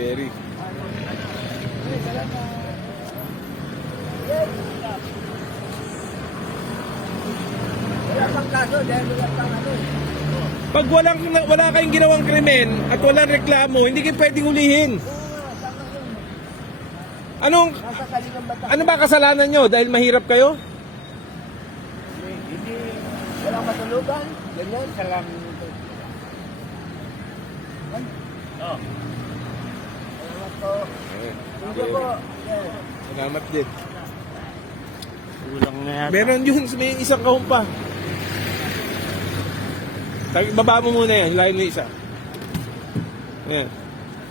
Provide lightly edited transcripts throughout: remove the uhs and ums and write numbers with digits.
Jerry. Pag wala kayong ginawang krimen at walang reklamo, hindi kayo pwedeng hulihin. Ano ba kasalanan nyo? Dahil mahirap kayo? Hindi, walang matulugan. Ganyan, salamin nito. Oh. Salamat po. Thank you po. Salamat din. Kulang na yata. Meron yun, may isang kahon pa. Baba mo muna yan, hilahin mo isa. Yan.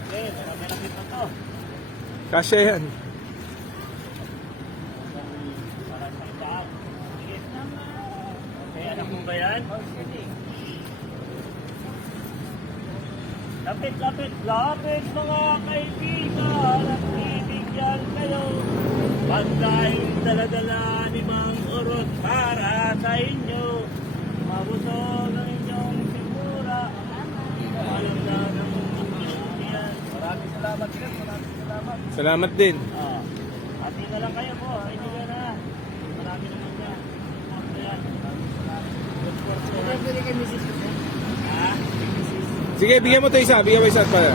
Okay, marami na to. Kasya yan. Okay, anak mo ba yan? Lapit, lapit, lapit mga kaibigan at bibigyan kayo. Pagkain dala-dala ni Mang Urot para sa inyo. Mabusog ang inyong sigura. Alam na ng yan. Maraming salamat din. Maraming salamat. Salamat din. Hati na lang kayo po. Hindi ka na. Marami naman yan. Ayan. Pwede kay Mrs. Ha? Sige, bigyan mo ito isa. Bigyan mo isa para.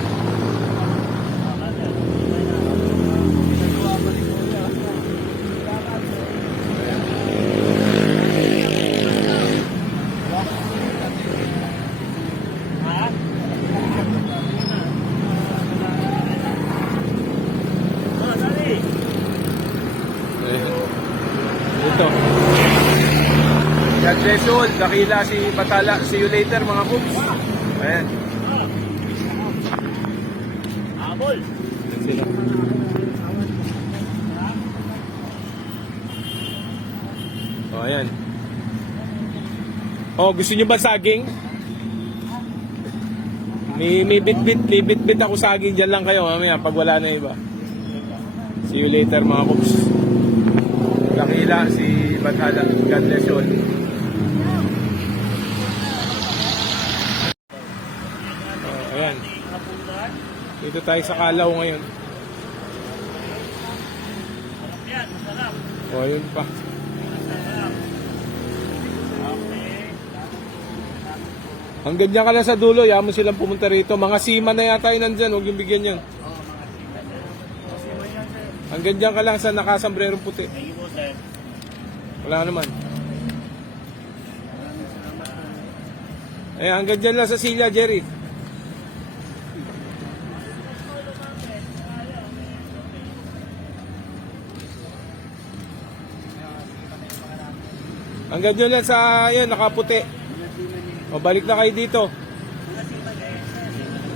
Ito. God bless you all. Dakila si Batala. See you later mga cooks. Ayan. Abol. Sila. O, ayan. O, gusto nyo ba saging? May bit-bit ako saging. Diyan lang kayo mamaya pag wala na iba. See you later mga cooks. Dakila si Batala. God bless you all. Ayan. Dito tayo sa Kalaw ngayon. Yan, masarap. O, ayun pa. Masarap. Okay. Hanggang dyan ka lang sa dulo. Yaman silang pumunta rito. Mga seaman na yata yun nandyan. Huwag yung bigyan yun. Hanggang dyan ka lang sa nakasambrerong puti. Thank you po, sir. Wala naman. Eh, hanggang dyan lang sa Silya, Jerry. Hanggang dyan lang sa, yan, nakaputi. O, balik na kayo dito.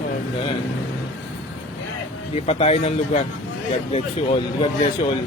O, ganyan. Hindi pa tayo ng lugar. God bless you all. God bless you all.